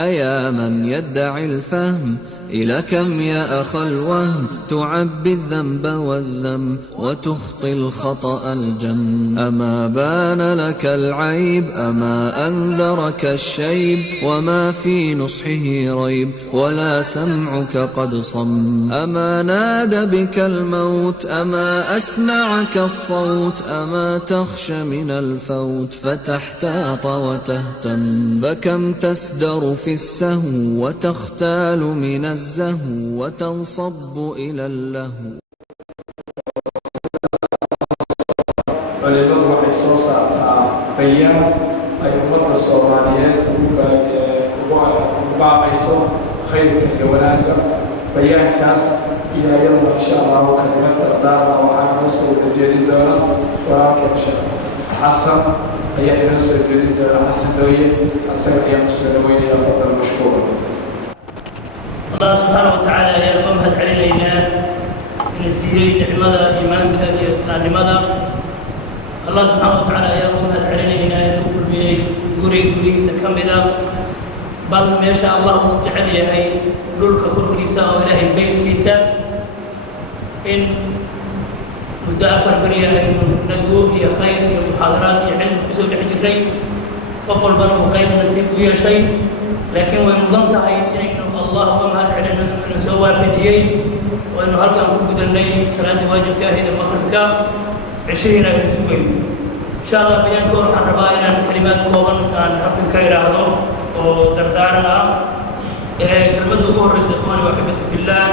يا من يدعي الفهم إلى كم يا أخ الوهم تعبي الذنب والذم وتخطي الخطأ الجم. أما بان لك العيب أما أنذرك الشيب وما في نصحه ريب ولا سمعك قد صم. أما ناد بك الموت أما أسمعك الصوت أما تخشى من الفوت فتحتاط وتهتم. فكم تسدر في السهو وتختال من الزهو وتنصب إلى اللهو. culimadu waxay soo saartaa bayaan ay ummadda Soomaaliyeed ugu baaqayso khayrka iyo wanaagga. bayaankaas iyo ayaduna insha Allah kalimada daara waxaa noo soo jeedin doona walaalkeen Sheekh Xasan ayaa inoo soo jeedin doona Xasan Dooye asaga ayaa ku soo dhaweynaya fadlan mashkuur. الله سبحانه وتعالى يرقم هاد علينا نسيي نعمة إيمانك يا إسلام لماذا الله سبحانه وتعالى يرقم هاد علينا نقول بقري سكمنا بل ما شاء الله جعل هاي لولك كل كيسة أو إلهي بيت كيسة إن مدافع بريئة ندوه يا خير يا محاضرات يا علم بسوء حجرين قفل بل وقيم نسيب ويا شيء لكن وين ظنتها الله وما علينا أن نسوي فجيين وأنه هل كان موجود الليل صلاة واجب كاهد المغرب 20 أسبوع إن شاء الله بينكم حربائنا كلمات كون عن حكم كير هذا ودردارنا كلمة دكتور رئيس إخواني وحبتي في الله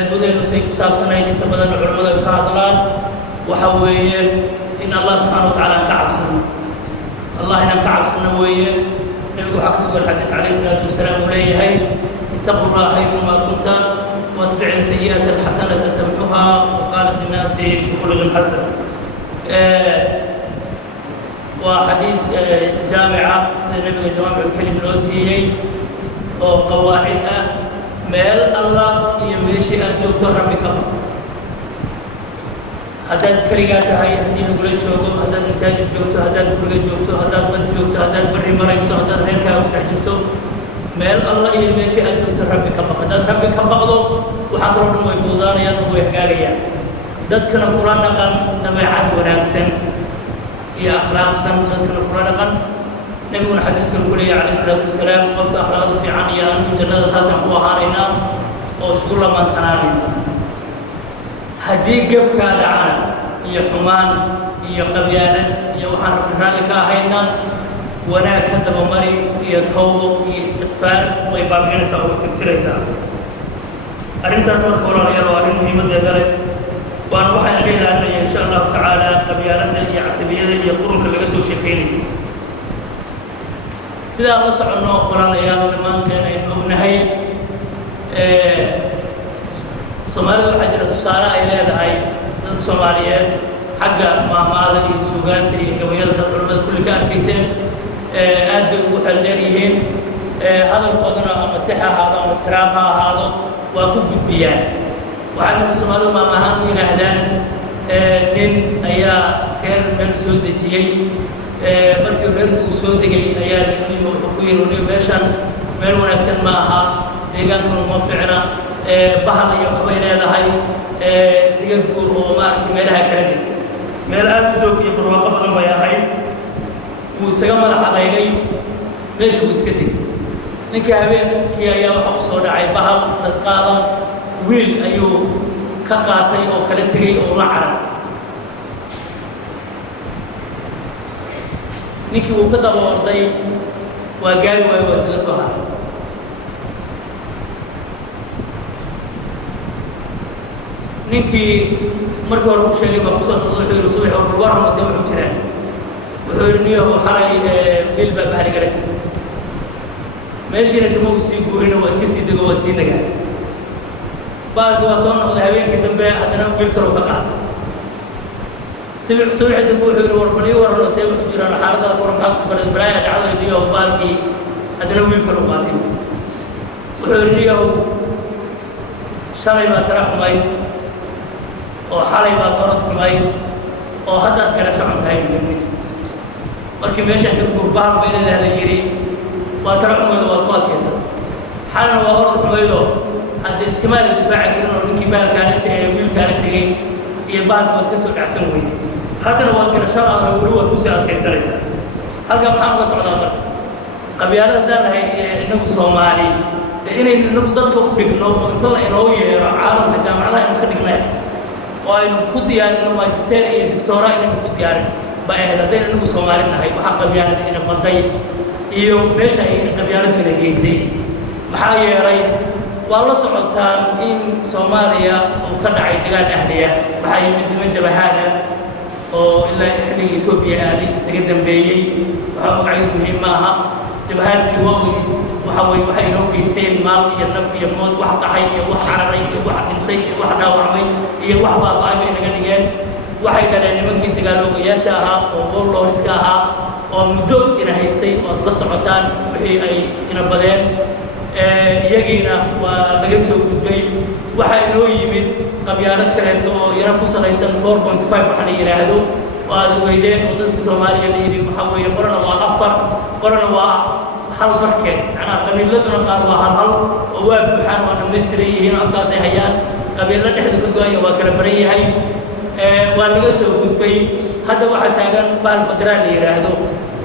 ندود إنه ساب سنين تبدأ العلماء الكهضلان وحوي إن الله سبحانه وتعالى كعب سنة الله إن كعب سنة ويه نبي حق سؤال الحديث عليه الصلاة والسلام عليه هاي اتقوا الله حيثما كنت واتبع السيئة الحسنة تمحها وخالق الناس بخلق حسن. وحديث جامعة سنبي جوامع الكلم الوسيعي وقواعدها مال الله يمشي أجوبت ربك هذا كريات هاي هدي نقول جوجو هذا مساجد جوجو هذا نقول جوجو هذا بد جوجو هذا بري مريس هذا هيك أبو جوجو مال الله يمشي أجوبت ربك هذا ربك بعضه وحضرنا ويفوضان يا أبو يحكاريا ذكر القرآن قال نبيعات وناكسن يا أخلاق سن ذكر القرآن قال نبي حديث الكلية عليه الصلاة والسلام وفق أخلاق في عنيا أن جنة أساسا هو هارينا وشكر الله من سنارنا هدي قف كالعان هي حمان هي قبيانا هي وحن ذلك هينا وانا كذب مري هي توبه هي استغفار ويبقى سوى ترتريسا أرنت أسمع كورا يا روارين مهمة دقلت وأنا وحي أقيل أن إن شاء الله تعالى قبيانا هي عسبية هي قرن كل قسو شكيني سيدا الله سعنا قرآن يا رمان كان نهي Soomaalida waxaa jira tusaale ay leedahay dad Soomaaliyeed xagga maamulada iyo suugaanta iyo gabayada sadurada kulli ka arkayseen aad bay ugu xeeldheer yihiin hadalkoodana ama tixa ahaado ama tiraaq ha ahaado waa ku gudbiyaan waxaa marka Soomaalidu maamahaan u yidhaahdaan nin ayaa reer meel soo dejiyey markii reerku uu soo degay ayaa wuxuu ku yidhi meeshan meel wanaagsan ma aha deegaankuna ma fiicna bahal iyo waxbay leedahay siga guur oo maaragtay meelaha kala deg meel aad u doog iyo barwaaqo badan bay ahayd wuu isaga madax adeygay meesha wuu iska degay ninka habeenkii ayaa waxa u soo dhacay bahal dad qaadan wiil ayuu ka qaatay oo kala tegay oo la carar ninkii wuu ka daba orday waa gaari waayo waa isaga soo haray ninkii markii hore u sheegay baa kusoo noqday wuxuu yidhi subax oo war ma soo wuxuu jiraan wuxuu yidhi niyo xalay bil baa bahri garatay meeshii kuma uu sii guurina waa iska sii dego waa sii nagaa baalka waa soo noqday habeenkii dambe haddana wiil taro ka qaatay subax dambe wuxuu yidhi war bal ii warano see wuxuu jiraan xaaladda quranka ku badan baraaya dhacday niyo baalkii haddana wiil taro qaatay wuxuu yidhi niyo shalay baa tara xumay oo xalay baa qorad xumay oo haddaad kala socon tahay markii meesha ka gurbaan beelada la yiri وترحم الوقت كيسات حالنا وأرض حميدو هذا استكمال الدفاع كنا نقول كبار كانت ويل كانت يبان تكسر عسن وين هذا الوقت كنا شرع ولو توسع كيسر ليس هل كان محمد صلى الله عليه وسلم قبيلة دار إنه صومالي لأن إنه ضد بيجنو وانتظر إنه عالم الجامعة إنه خدنا وإنه كود يعني إنه ماجستير دكتوراه إنه كود يعني بقى هذا إنه صومالي نهاي وحق قبيلة إنه مضي iyo meesha ay qabyaalada ka geysay maxaa yeelay waa la socotaan in Soomaaliya uu ka dhacay dagaal ahliya waxay mid diman jabahada oo ilaa xilliga Itoobiya ay isaga dambeeyay waxa magaciisu muhiim maaha jabahadkii waxay inoo geysteen maal iyo naf iyo mood wax dhacay iyo wax cararay iyo wax dhintay iyo wax dhaawacmay iyo wax baaba'ay bay naga dhigeen waxay dhaleen nimankii dagaaloogayaasha ahaa oo booloriska ahaa oo muddo ina haystay oo la socotaan wixii ay ina badeen iyagiina waa laga soo gudbay waxa inoo yimid qabyaalad kaleeto oo yara ku salaysan 4.5 waxa la yiraahdo waa aad weydeen oo dadka Soomaaliya la yiri waxa weeye qorana waa afar qorana waa hal farkeen ana qabiiladuna qaar waa hal oo waa buuxaan waa dhameystiran yihiin afkaas ay hayaan qabiilada dhexda ka go'ay waa kala baran yahay waa laga soo gudbay hadda waxa taagan baal federaal yiraahdo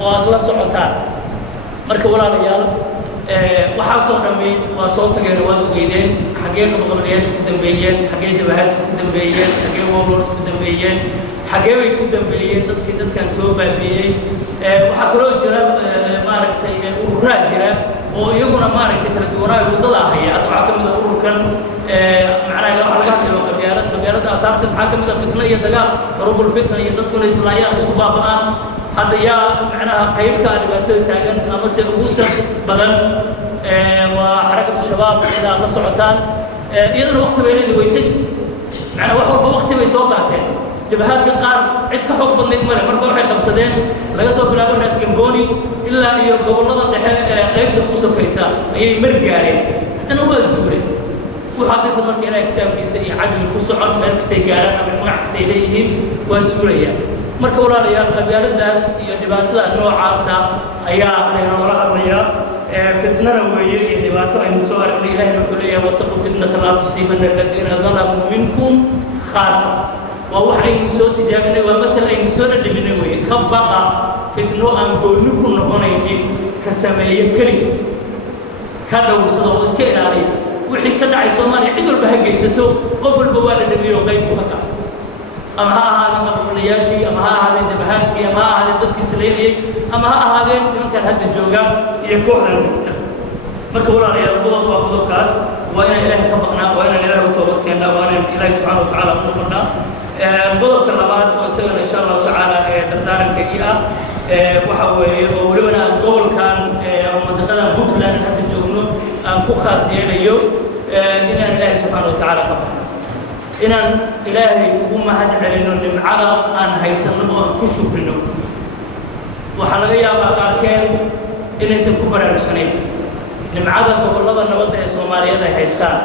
oo aad la socotaan marka walaalayaal waxa soo dhamay waa soo tageen waad ogeydeen xagee qabiilayaasha ku dambeeyeen xagee jabahadka ku dambeeyeen xagee warlords ku dambeeyeen xagee way ku dambeeyeen dadkan soo baabiiyay waxa kaloo jira maaragtay urura jira oo iyaguna maaragtay kala duwanaa wadada haya hadda waxa kamid ah ururkan macnaheedu waxa laga hadlayo qabyaalada asaarta waxa kamid ah fitna iyo dagaal rubul fitna iyo dadkuna islaayaan isku baaba'aan hadda yaa macnaha qaybka dhibaatada taagan ama si ugu sar badan waa xarakada shabaab ila la socotaan iyaduna waqti weynadi weytay macnaha wax walba waqti bay soo qaateen jabahadka qaar cid ka xoog badnayd male marka waxay qabsadeen laga soo bilaabo raas Gamboni ilaa iyo gobolada dhexe ee qaybta ugu sokaysa ayay mar gaareen hadana waa suuray waxa qisad markii inay kitaabkiisa iyo cadli ku socon meel kasta gaaraan ama magac kasta leeyihiin waa suuraya marka walaalayaal qabyaaladaas iyo dhibaatada noocaasa ayaa leeyahay hadlaya fitnada weeye iyo dhibaato ay soo aragnay Ilaahay wuxuu leeyahay wattaqu fitnata la tusiibanna alladheena zalamu minkum khassa ووحي نسوت جابنا ومثلا نسونا دبنا وين كبقى فتنو أن قولكم نقولين كسمية كريس كذا وصلوا وسكين عليه وحي كذا عيسوماني عدل بهجي ستو قفل بوال النبي وغيب وقطعت أما هذا قبل ياشي أما هذا جبهاتك أما هذا ضدك سليني أما هذا يمكن هذا الجوجا يكون هذا مركب ولا يا الله وأبو كاس وأنا إله كبقنا وأنا إله توبتنا وأنا إله سبحانه وتعالى قلنا قدرت الأباد وسوينا إن شاء الله تعالى دردارا كثيرة وحوي ولونا الدول كان منطقة بطلة حتى الجنوب كخاسية اليوم إن الله سبحانه وتعالى قبل إن إلهي وما هذا علينا نمعنا أن هيسمى كشوف منه وحلقيا بعد كان إن يسمى كبر السنين نمعنا قبل الله نبض الصومالية ذا هيستان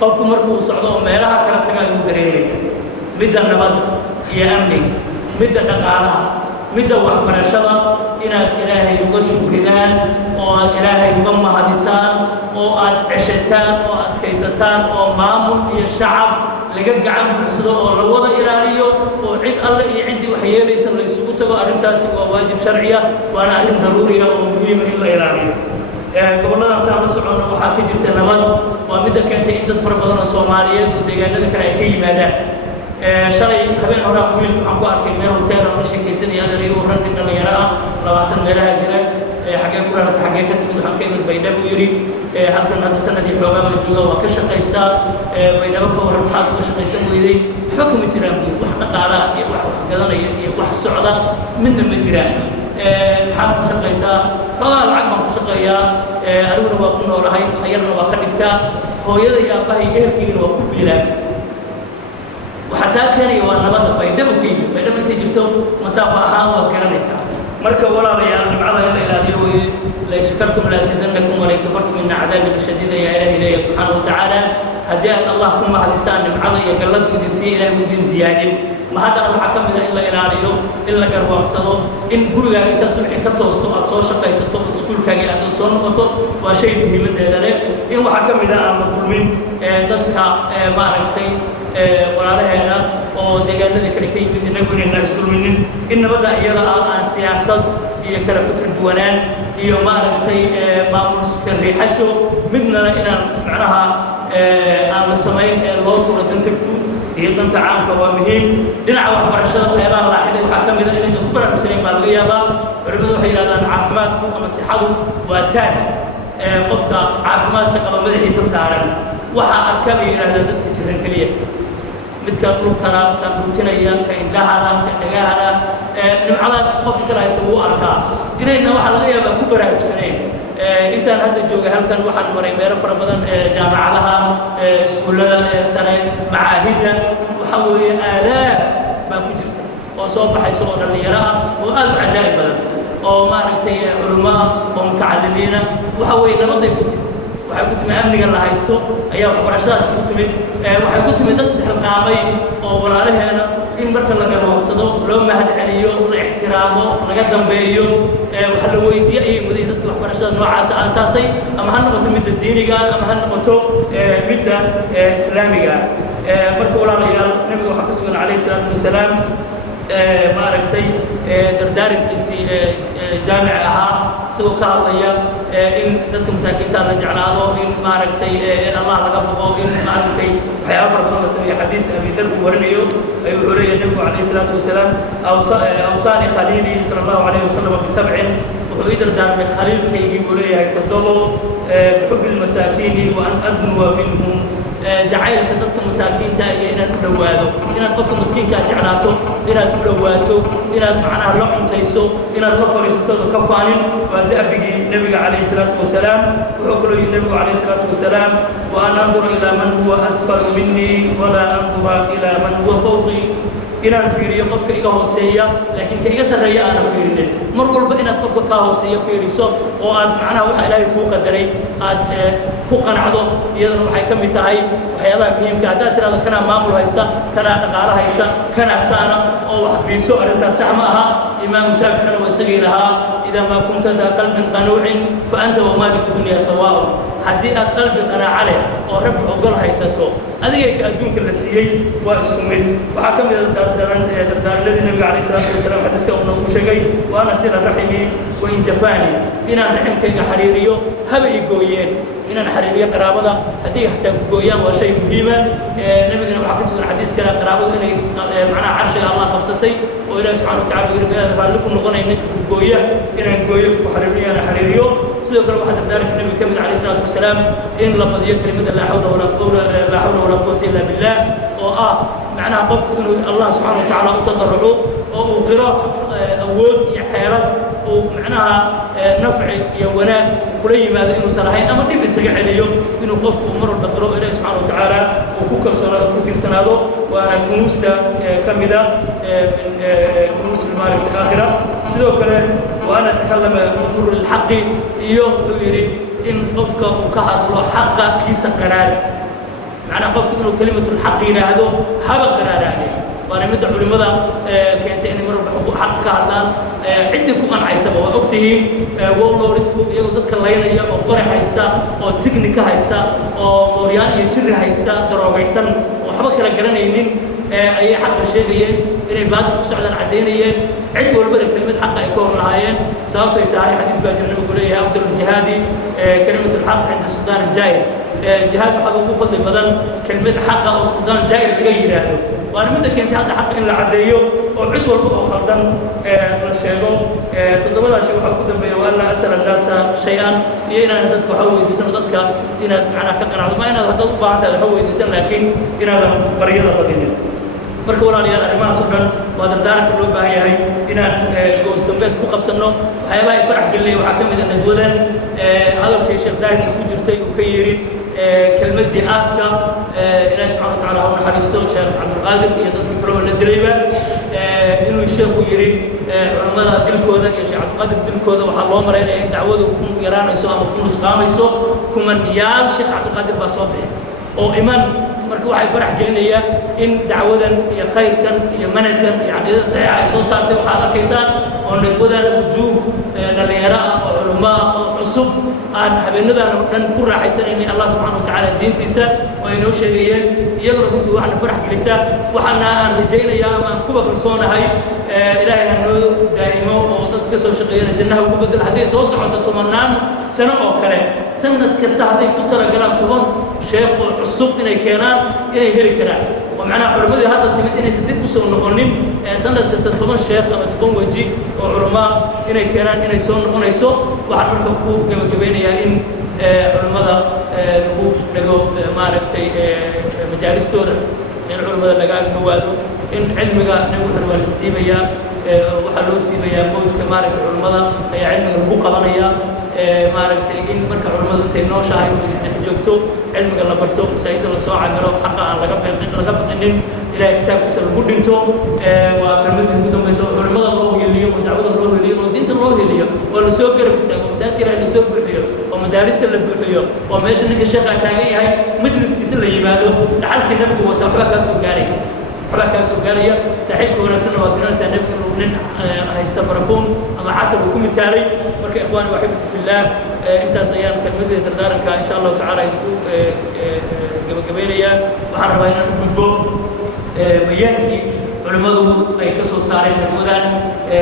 قفكم مركو صعدوا ميلها كانت تقال مدرين مدة نبض يا أمني مدة نقالة مدة وحبرشة إن إلهي يغشو كذان وأن إلهي يغم هدسان وأن عشتان وأن كيستان ومامون يا الشعب لقد قعد بسدو والوضع إيرانيو وعيد الله يعدي وحيي ليس الله يسقطه وأرنتاسي وواجب شرعية وأنا أرن ضرورية ومهم إلا إيرانيو قبل الله سامع سعونا وحاكي جرت النبض ومدة كانت عدة فربضنا الصومالية وديقان لذلك رأيكي ماذا شرعي هبين هنا أقول محمد أركي مير وتيرا ونشي كيسني هذا ريو ورد إنما يرى لواتن ميرها جرق حقيقة كلها حقيقة كتبت حقيقة البيداب ويري هل كان هذا السنة دي حوغا من جوغا وكشا قيستا بيدابك ورمحاك وكشا قيسا ويري حكم الجرام وحنا قالا وحنا وح السعودة من المجرام محاك وكشا قيسا حوغا العقم وكشا قيا أرونا وقلنا ورهاي وحيرنا وكرنكتا هو يدى يا باهي إهركين وكل بيلاب وحتى كان يوان نبض بيدابك بيدابك تجرتو مسافة أحاوة كرنيسا marka walaalayaal nimcada in la ilaaliyo لئن شكرتم لأزيدنكم ولئن كفرتم إن عذابي لشديد يا إلهي سبحانه وتعالى هداء الله كما هلسان نمعضي يقلد وديسي إلى ودين زيادين ما هذا أنا حكم إلا إلى اليوم إلا قرب أقصده إن قروا أنت سمعي كتوستو أتصور شقة يستو تسكول كاجي أدو صون مطر وشيء مهم ده إن وحكم إلى المظلومين ضدك ما رأيتي ولا هنا أو دجال ذكرك نقول الناس ظلمين إن بدأ يرى عن سياسة يكره فكر دوانان يوم ما رأيتي ما مسكر ريحشو بدنا إن معناها أنا سمين اللوط ودنتكو هي دنت عام كوامهم دنع وحبر الشرط حيران راحد الحكم إذا إن كبر المسلمين قالوا يا با وربنا حيران عافماتكم أما صحابه وتاج قفك عافماتك قبل مدحي سسارا وحا أركبي إلى هذا كتير كليه midka dhulkana kan dhuntinaya ka indhahana ka dhagahana nimcadaas qofka kala haysta wuu arkaa inayna waxa laga yaabaa ku baraarugsaneen intaan hadda jooga halkan waxaan maray meelo fara badan jaamacadaha iskuullada sare macaahidda waxa weeye aalaaf baa ku jirta oo soo baxaysa oo dhalinyaro ah oo aad u cajaa'ib badan oo maaragtay culummo oo mutacalimiina waxa weeye nabaday ku timid waxay ku timid amniga la haysto ayaa waxbarashadaas ku timid waxay ku timid dad saxilqaamay oo walaalaheena in marka la garwaaqsado loo mahad celiyo la ixtiraamo laga dambeeyo waxa la weydiiyo ayay muday dadka waxbarashada noocaas aasaasay ama ha noqoto midda diiniga ama ha noqoto midda islaamiga marka walaalayaal nabiga waxa ka sugan calayhi salaatu wasalaam maaragtay dardaarankiisii jaamic ahaa isagoo ka hadlaya in dadka masaakiinta la jeclaado in maaragtay Allah laga baqo in maaragtay waxyaabo fara badan la sameeyo xadiis Abi Dar uu warinayo ayuu wuxuu leeyahay nabigu calayhi salaatu wasalaam awsaani khaliili sallallahu alayhi wasallam bisab'in wuxuu ii dardaarmay khaliilkaygii buu leeyahay toddobo bixubbi lmasaakiini wa an adnuwa minhum جعيلك ضدك مساكين تاعي إن الدوادو إن الطفل مسكين كجعلاته إن الدوادو إن معناه لقم تيسو إن النفر يستوى كفانين والأبي النبي عليه الصلاة والسلام وحكله النبي عليه الصلاة والسلام وأنا أنظر إلى من هو أسفل مني ولا أنظر إلى من هو فوقي إن الفيري قفك إيجا هوسية لكن كإيجا سرية أنا فيرين مرة بين قفك كهوسية فيري صو وأد معناه وحي لا يكون قدري أد كوكان عضو يدنا وحي كم تاعي وحي هذا مهم كعادات هذا كنا مامور هيستا كنا نقارة هيستا كنا سانا أو بيسوء أنت سحمها إمام الشافعي وسجلها إذا ما كنت ذا قلب قنوع فأنت ومالك الدنيا سواء حديث قلب قناع عليه أو رب أقول هيستو هذه كأدون كلاسيين واسمين وحكم الدار الذي النبي عليه الصلاة والسلام حدث كأنه شيء وأنا سير رحمي وإن جفاني إن الرحم كي حريريو هبي يقويين إن الحريرية قرابة هذه حتى يقويان وشيء مهم النبي عليه الصلاة الحديث كلا قرابة إن معنا عرش الله قبضتي وإلى سبحانه وتعالى يقول هذا لكم نقول إنك قوية إن قوية وحريرية أنا حريريو سيدك واحد ذلك النبي كمل عليه الصلاة والسلام إن لقد كلمة لا حول ولا قوة إلا بالله معناها قفك إنه الله سبحانه وتعالى تضرعه وقراء أود حيرات ومعناها نفع يونان كلي ماذا إنه سلاحين أما دي بيسجع اليوم إنه قفك ومر البقراء إليه سبحانه وتعالى وكوكر سناده وكنوس كاملة من كنوس المال في الآخرة سيدوك وأنا أتكلم بأمور الحق يوم يريد إن قفك وكهر له حق كيس قرار معنى قفك إنه كلمة الحق هذا هذا قرار عليه وأنا مدعو لماذا كانت إني مرة بحب حق كهذا عندك كان عيسى وقته والله رزقه يقدر كلاينا يا أو قرح هيستا أو تكنيك هيستا أو موريان يجري هيستا دروغيسن وحبك لجرانين أي حق الشيء إن بعد مساعدة عدينية عند والبلد كلمة حق يكون رهاين سألت يتعالي حديث باجر نقول إيه أفضل الجهاد كلمة الحق عند السودان الجاهل جهاد محبوب فضل بدن كلمة حق أو السودان الجاهل تغير هذا وأنا مدة كانت هذا حق إلا عديه وعد والبلد خلدن الشيء تضمن الشيء وحكو دبي وأنا أسأل الناس شيئا إنا ندتك حوي ديسن ندتك إنا معنا كقناع ما إنا هذا بعض حوي ديسن لكن إنا بريضة بدين marka walaalayaal arrimahaas oo dhan waa dardaaranka loo baahan yahay inaan goos dambeed ku qabsano waxyaabaha ay farax gelinay waxaa ka mid ah nadwadan hadalkii sheekh daahir ku jirtay uu ka yiri kelmadii aaska ilaahay subxaanahu wa tacaala ha u naxariisto sheekh cabdulqaadir iyo dadkii kale oo la dilayba إنه الشيخ يري علماء دلكودا يا شيخ عبد القادر دلكودا وحلو مرينا دعوة وكم يرانا يسوع وكم نسقام يسوع كم نيال شيخ عبد القادر بصوبه أو إيمان marka waxay farax gelinaya in dacwadan iyo khayrkan iyo manhajkan iyo aqoonta saxiixa ay soo saartay waxa arkaysan oo nadwadan wujuub dhalinyaro oo culummo oo cusub aan habeenadan oo dhan ku raaxaysanayeen Allah subhanahu wa ta'ala diintiisa oo inoo sheegayeen iyaguna runtii waxaan farax gelisa waxaana aan rajaynayaa ama aan kuba kalsoonahay ilaahay hanoo daa'imo oo dadka soo shaqeeyana jannaha ugu bedel hadii soo socoto tobanaan sano oo kale sanad kasta hadii ku talagalaan toban sheekh oo cusub inay keenaan inay heli karaan ومعنى علماء هذا تمد إني سديد بسون نقولين سنة كستطبان شيخ أما تكون وجي وعلماء إني كانان إني سون نقول يسوع وحنركب كوب كما كبيني يا إن علماء نقول ما ركتي مجالس تورا إن علماء لقاك نوالو إن علمك نقول هنوال السيبيا وحلو السيبيا بود كمارك علماء هي علمك البقى بنيا ما ركتي إن مركب علماء تنوشة هاي جبتو علمك الله برتو سيد الله سواء عمله حقا عن لقب إنن إلى كتاب كسر الجودنتو وكلمة الجودن بيسوا علماء الله يليه ودعوة الله يليه ودين الله يليه والسوق قرب يستقبل مساتير اللي سوق بحيه ومدارس اللي بحيه وماش إنك الشيخ كاجي هاي مجلس كسر اللي يبادو لحالك النبي وتحبك سوقاري حبك سوقارية صحيح كنا سنة ودنا سنة نبغى هيستبرفون أما عاتب وكم التالي مرك إخواني وحبتي في الله أنت سيان كلمة دردارك إن شاء الله تعالى يكون قبيلية وحنا بينا نقول بيانكي علماء أي كسر صارين المدن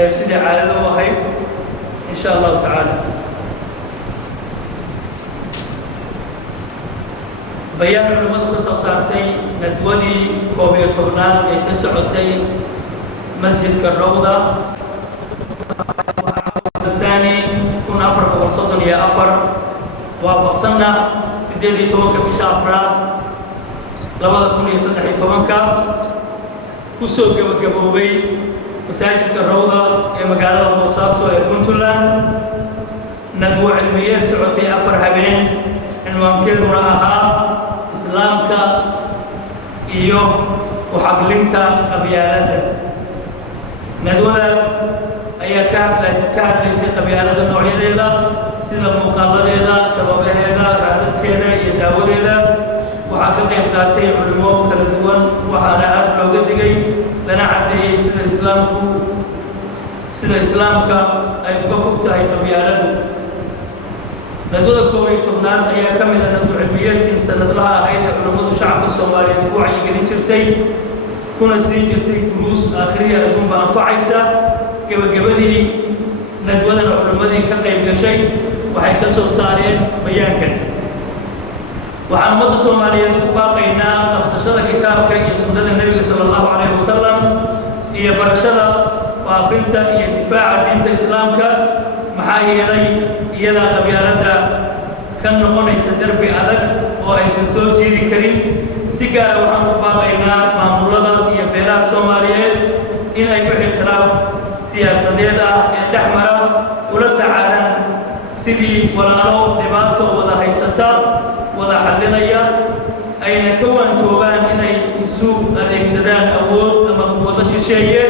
سيد على وهاي إن شاء الله تعالى بيان علماء كسر صارتي ندودي كوبي تورنان كسرتي مسجد كالروضة الثاني كنا أفر بوسطن يا أفر وافقسنا سيدي توكا بشا أفراد لبدا كوني يصدحي توكا كسو قبوبي مساجد كالروضة يا مقالة بوساسو يا كنتلان ندوة علمية سعوتي أفر هبين عنوان كل مرأها إسلامك إيو وحقلنتا قبيالة ندوة أي كان ليس قبيلة النوعية ليلا سيدا مقابلة ليلا سببها ليلا عدد كينا يداول ليلا وحاكم يبقاتي علماء كالدوان وحالات لو قد جاي لنا عدي سيدا إسلامك أي بقفقت أي قبيلة ندوة كوي تبنان أي كاملة ندوة علمية كن سند لها هيدا علماء شعب الصومالي وعي قلين جرتي كنا سيجرتي دروس آخرية لكم بأنفعيسة gabadii nadwadan culimadii ka qayb gashay waxay ka soo saareen bayaankan waxaan ummadda Soomaaliyeed ku baaqaynaa qabsashada kitaabka iyo sunnada nabiga sallallahu alayhi wasallam iyo barashada faafinta iyo difaaca diinta islaamka maxaa yeelay iyada qabyaalada kan noqonaysa darbi adag oo aysan soo jeedi karin si gaar ah waxaan ku baaqaynaa maamulada iyo beelaha Soomaaliyeed in ay wixii khilaaf siyaasadeed ah ee dhexmara ula tacaalaan sidii walaalo dhibaato wada haysata wada xallinaya ayna ka waantoobaan inay isu adeegsadaan awood ama quwado shisheeye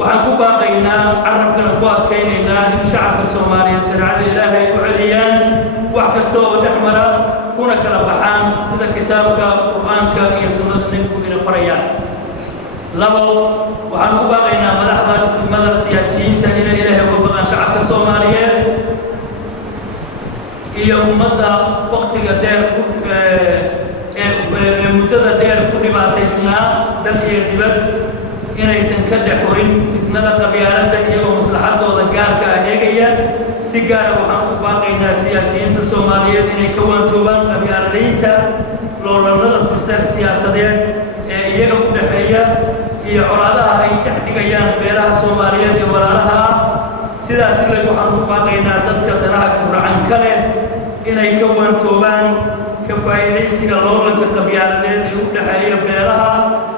waxaan ku baaqaynaa carabkana ku adkaynaynaa in shacabka Soomaaliyeed sharciyada Ilaahay u celiyaan wax kasta oo dhexmara kuna kala baxaan sida kitaabka Qur'aanka iyo sunnada nabiga ina farayaan labo waxaan ku baaqaynaa madaxda ismada siyaasiyiinta inay Ilaahay uga baqaan shacabka Soomaaliyeed iyo ummadda waqtiga dheer ee muddada dheer ku dhibaataysnaa dal iyo dibad inaysan ka dhexorin fitnada qabyaalada iyagoo maslaxadooda gaarka ah eegaya si gaar ah waxaan ku baaqaynaa siyaasiyiinta Soomaaliyeed inay ka waantoobaan qabyaaladaynta loolanada siyaasadeed ee iyaga u dhexeeya iyo colaadaha ay dhex dhigayaan beelaha Soomaaliyeed ee walaalaha sidaas waxaan ku baaqaynaa dadka danaha guracan kale inay ka waantoobaan ka faa'iidaysiga loolanka qabyaaladeed ee u dhexeeya beelaha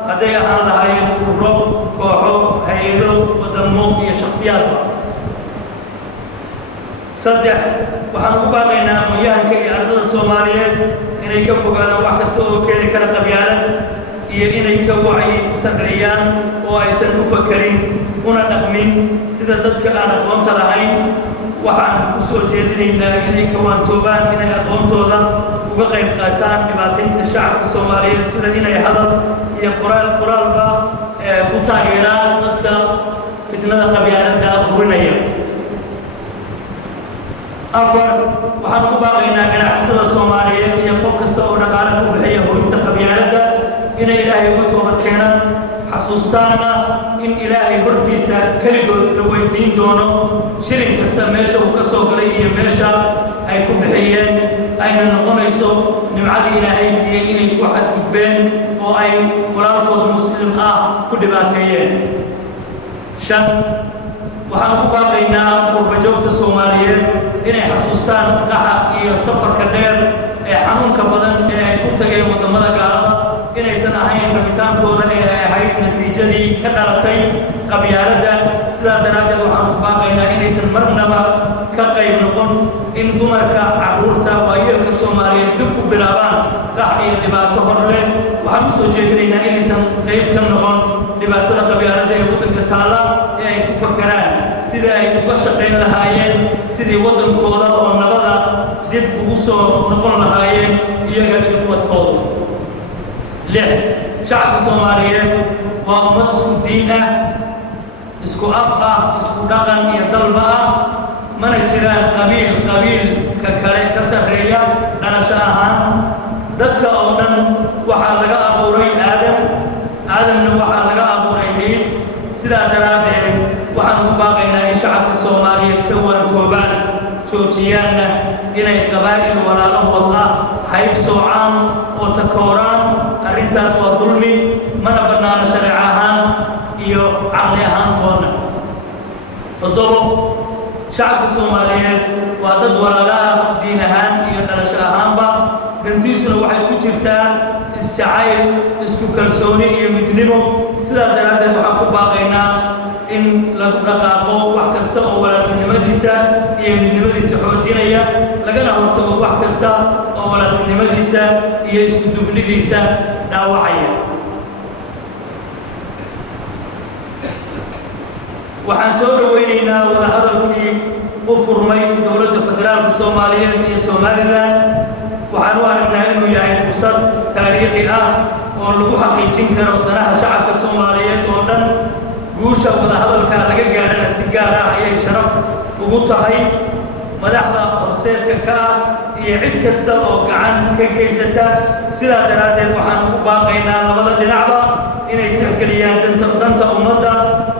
hadday ahaan lahaayeen ururo kooxo hay'ado wadamo iyo shakhsiyaadba saddex waxaan ku baaqaynaa aqoonyahanka iyo ardada Soomaaliyeed inay ka fogaadaan wax kasta oo keeni kara qabyaalad iyo inay ka wacyi sabriyaan oo aysan u fakarin una dhaqmin sida dadka aan aqoonta lahayn waxaan ku soo jeedinaynaa inay ka waantoobaan inay aqoontooda uga qayb qaataan dhibaataynta shacabka Soomaaliyeed sida inay hadal iyo qoraalba ku taageeraan dadka fitnada qabyaaladda hurinaya afar waxaan ku baaqaynaa ganacsatada Soomaaliyeed iyo qof kasta oo dhaqaale ku bixiya hurinta qabyaaladda inay Ilaahay uga toobad keenaan xasuustaana in Ilaahay hortiisa kaligood la weydiin doono shilin kasta meesha uu ka soo galay iyo meesha ay ku bixiyeen ayna noqonayso nimcada Ilaahay siiyay inay ku xadgudbeen oo ay walaalkood muslim ku dhibaateeyeen shan waxaan ku baaqaynaa qurbajoogta Soomaaliyeed inay xasuustaan qaxa iyo safarka dheer ee xanuunka badan ee ay ku tageen wadamada gaalada inaysan ahayn rabitaankooda ee ay ahayd natiijadii ka dhalatay qabyaaladda sidaa daraaddeed waxaan ku baaqaynaa inaysan marnaba ka qayb noqon in dumarka carruurta waayeelka Soomaaliyeed dib u bilaabaan qax iyo dhibaato hor leh waxaan u soo jeedinaynaa inaysan qayb ka noqon dhibaatada qabyaaladda ee waddanka taalla ee ay ku fakaraan sida ay uga shaqayn lahaayeen sidii waddankooda oo nabada dib ugu soo noqon lahaayeen iyaga iyo ubadkooda lix shacabka Soomaaliyeed waa ummad isku diin isku af isku dhaqan iyo dalba mana jiraan qabiilka kale ka sarreeya dhalasho ahaan dadka oo dhan waxaa laga abuuray aadamna waxaa laga abuuray ciid sidaa daraaddeed waxaan ugu baaqaynaa in shacabka Soomaaliyeed ka waantoobaan joojiyaanna inay qabaa'il walaalahood hayb soocaan oo takooraan arrintaas waa dulmi mana bannaana sharci ahaan iyo caqli ahaantoona toddobo shacabka Soomaaliyeed waa dad walaala diin ahaan iyo dhalasho ahaanba dantiisuna waxay ku jirtaa isjacayl isku kalsooni iyo midnimo sidaa daraaddeed waxaan ku baaqaynaa in lagu dhaqaaqo wax kasta oo walaaltinimadiisa iyo midnimadiisa xoojinaya lagana hortago wax kasta oo walaaltinimadiisa iyo isku duubnidiisa dhaawacaya waxaan soo dhawaynaynaa wada hadalkii u furmay dowladda federaalka Soomaaliyeed iyo Somaliland waxaan u aragnaa inuu yahay fursad taariikhi oo lagu xaqiijin karo danaha shacabka Soomaaliyeed oo dhan guusha wada hadalka laga gaarana si gaar ayay sharaf ugu tahay madaxda horseedka ka iyo cid kasta oo gacan ka geysata sidaa daraaddeed waxaan ugu baaqaynaa labada dhinacba inay tixgeliyaan danta ummadda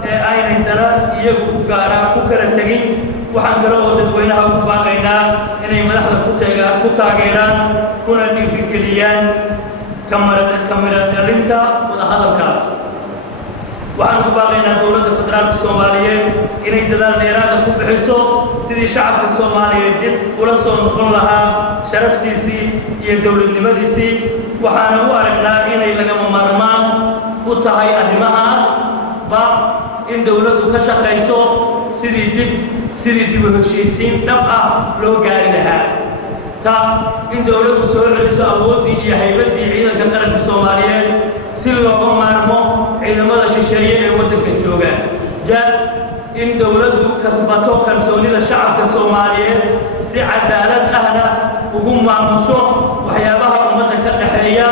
ee aynay dana iyagu u gaara ku kala tegin waxaan kale oo dadweynaha ugu baaqaynaa inay madaxda ku taageeraan kuna dhiirigeliyaan kamira dhalinta wada hadalkaas waxaan ugu baaqaynaa dowladda federaalka Soomaaliyeed inay dadaal dheeraad ku bixiso sidii shacabka Soomaaliyeed dib ula soo noqon lahaa sharaftiisii iyo dowladnimadiisii waxaan u aragnaa inay lagama maarmaan u tahay arrimahaas in dowladdu ka shaqayso sidii dib u heshiisiin dhab loo gaari lahaa in dowladdu soo celiso awooddii iyo haybaddii ciidanka qaranka Soomaaliyeed si looga maarmo ciidamada shisheeye ee waddanka jooga in dowladdu kasbato kalsoonida shacabka Soomaaliyeed si cadaalad ugu maamusho waxyaabaha ummadda ka dhaxeeya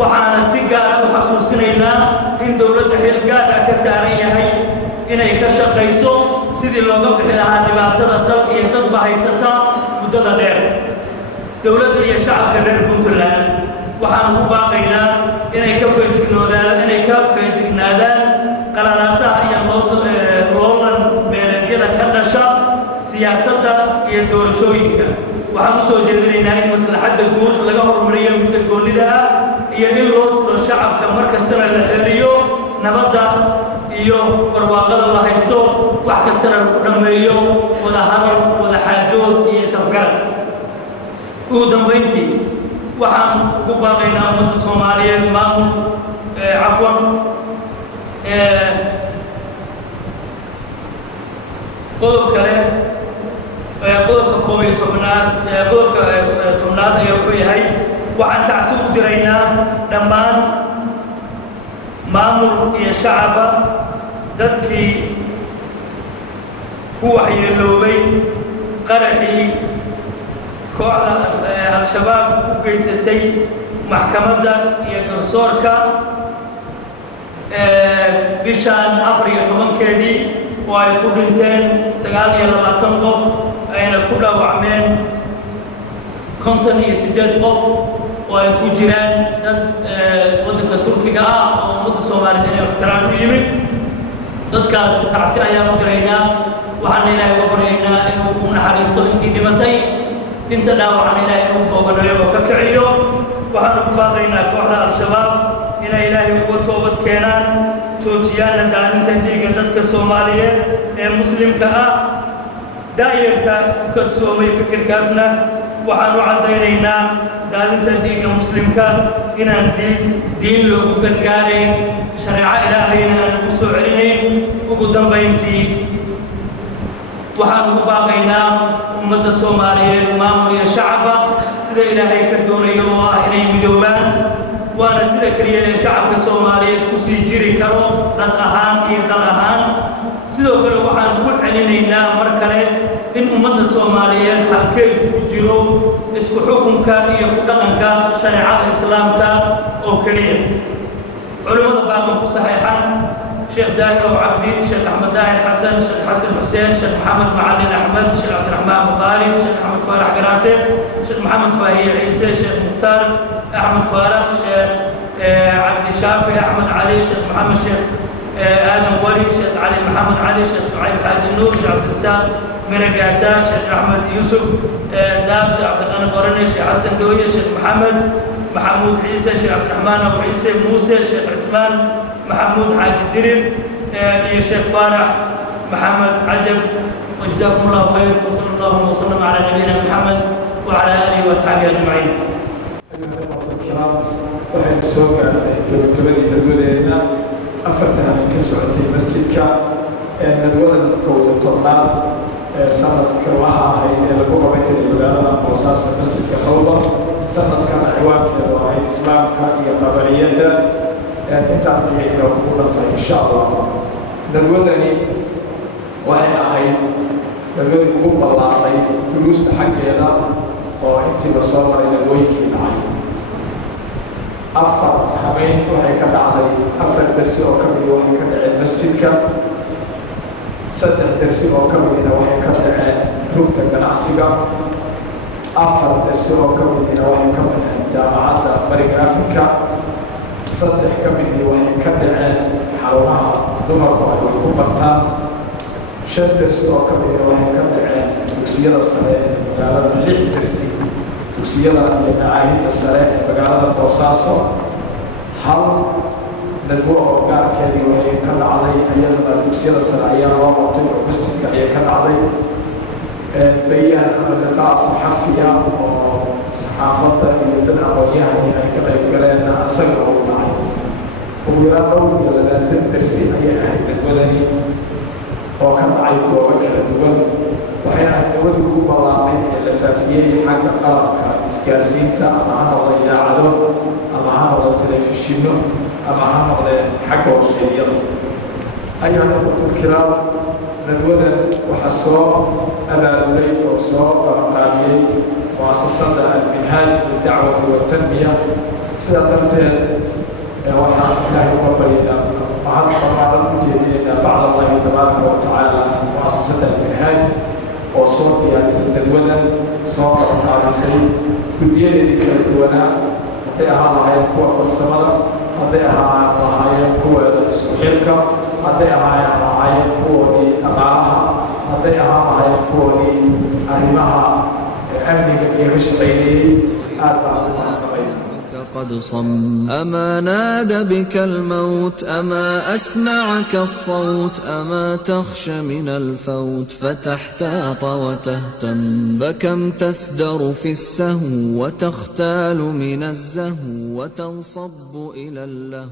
waxaana si gaar u xasuusinaynaa in dowladda xil gaar ka saaran yahay inay ka shaqayso sidii looga bixi lahaa dhibaatada dal iyo dadba haysata muddada dheer dowladda iyo shacabka reer Puntland waxaan ugu baaqaynaa inay ka feejignaadaan qalalaasaha iyo loolan beeleedyada ka dhasha siyaasadda iyo doorashooyinka waxaan u soo jeedinaynaa in maslaxadda guud laga horumariyo midda goonnida iyo in loo turo shacabka mar kastana la xiriyo nabadda iyo barwaaqada la haysto wax kastana lagu dhammeeyo wada hadal wada xaajood iyo safgarad ugu dambayntii waxaan ugu baaqaynaa ummadda Soomaaliyeed maamul qodobka koob iyo tobnaad ayaa wuxuu yahay waxaan tacsiin u diraynaa dhammaan maamul iyo shacaba dadkii ku waxyeeloobay qaraxii kooxda al-shabaab u geysatay maxkamadda iyo garsoorka bishaan 14-keedii oo ay ku dhinteen 29 qof ayna ku dhaawacmeen 58 qof oo ay ku jiraan dad waddanka Turkiga ah oo ummadda Soomaaliyeed inay ixtiraam u yimid dadkaas tacsi ayaan u diraynaa waxaan ilaahay uga baryaynaa inuu u naxariisto intii dhimatay inta dhaawacan ilaahay inuu booganayo oo ka kiciyo waxaan ku baaqaynaa kooxda al-shabaab inay ilaahay uga toobad keenaan joojiyaanna daalinta dhiigga dadka Soomaaliyeed ee muslimka ah daayirta ku kadsoomay fikirkaasna waxaan u caddaynaynaa daalinta dhiigga muslimka inaan diin loogu gargaarayn shareeco ilaahayna aan ugu soo celinayn ugu dambayntii waxaan ugu baaqaynaa ummadda Soomaaliyeed maamul iyo shacaba sida ilaahay ka doonayo oo ah inay midoobaan waana sida kaliya ee shacabka Soomaaliyeed ku sii jiri karo dad ahaan iyo dal ahaan sidoo kale waxaan ku celinaynaa mar kale in ummadda Soomaaliyeed halkeedu ku jiro isku xukunka iyo ku dhaqanka shareecada islaamka oo kaliya culimada baaqan ku saxeexan شيخ داهر أبو عبدي شيخ أحمد داهر حسن شيخ حسن حسين شيخ محمد معلم أحمد شيخ عبد الرحمن بخاري شيخ محمد فارح قراسي شيخ محمد فاهي عيسى شيخ مختار أحمد فارح شيخ عبد الشافي أحمد علي شيخ محمد شيخ آدم ولي شيخ علي محمد علي شيخ شعيب حاج النور شيخ عبد الرزاق مرقاتا شيخ أحمد يوسف دام شيخ عبد الغني قرني شيخ حسن دوية شيخ محمود عيسى شيخ عبد الرحمن أبو عيسى موسى شيخ عثمان محمود حاج الدرب يا شيخ فارح محمد عجب وجزاكم الله خير وصلى الله وسلم على نبينا محمد وعلى اله واصحابه اجمعين. أيها الأخوة الكرام waxay soo gaarnay gabagabadii nadwadeena afartan ka socotay masjidka nadwadan kowda tobnaad sanadka waxa ahayd ee lagu qabatay magaalada Boosaaso masjidka Qowda sanadkan ciwaankeedu ahayd islaamka iyo qabaliyada intaas ayay inoo ku dhantay insha Allah nadwadani waxay ahayd nadwadii ugu ballaaray duruusta xaggeeda oo intii la soo maray nadwooyinkii dhacay afar habeen waxay ka dhacday afar darsi oo ka mid waxay ka dhaceen masjidka saddex darsi oo ka midna waxay ka dhaceen rugta ganacsiga afar darsi oo ka midna waxay ka baxeen jaamacadda bariga Afrika saddex ka midii waxay ka dhaceen xarumaha dumarku ay wax ku bartaan shan darsi oo ka midna waxay ka dhaceen dugsiyada sare ee magaalada lix darsi dugsiyada iyo macaahidda sare ee magaalada Boosaaso hal nadwo oo gaarkeedii waxay ka dhacday iyaduna dugsiyada sare ayaa loo qabtay oo masjidka ayay ka dhacday bayaan ama liqaa saxafiya oo saxaafadda iyo dad aqoon-yahani ay ka qayb galeen asaga oo dhacay ugu yaraan dhowr iyo 20 darsi ayay ahayd nadwadani oo ka dhacay goobo kala duwan waxayna ahayd nadwadii ugu ballaarnayd ee la faafiyey xagga qalabka isgaarsiinta ama ha noqda idaacado ama ha noqda telefishinno ama ha noqdeen xagga websaydyada ayuha al-ikhwatu al-kiraam nadwadan waxaa soo abaabulay oo soo qabanqaabiyey mu'asasada al-minhaaj lildacwati waltanmiya sidaa darteed waxaan ilaahay uga baryaynaa mahad ballaaran u jeedinaynaa bacda allahi tabaaraka wa tacaala mu'asasada al-minhaaj oo soo diyaarisay nadwadan soo qabanqaabisay guddiyadeedii kala duwanaa hadday ahaan lahaayeen kuwa farsamada hadday ahaan lahaayeen kuweeda isku xilka hadday ahaan lahaayeen kuwoodii dhaqaalaha hadday ahaan lahaayeen kuwoodii arrimaha amniga iyo ka shaqaynayey aad baan u mahadnaqay قد صم أما ناد بك الموت أما أسمعك الصوت أما تخشى من الفوت فتحتاط وتهتم بكم تسدر في السهو وتختال من الزهو وتنصب إلى اللهو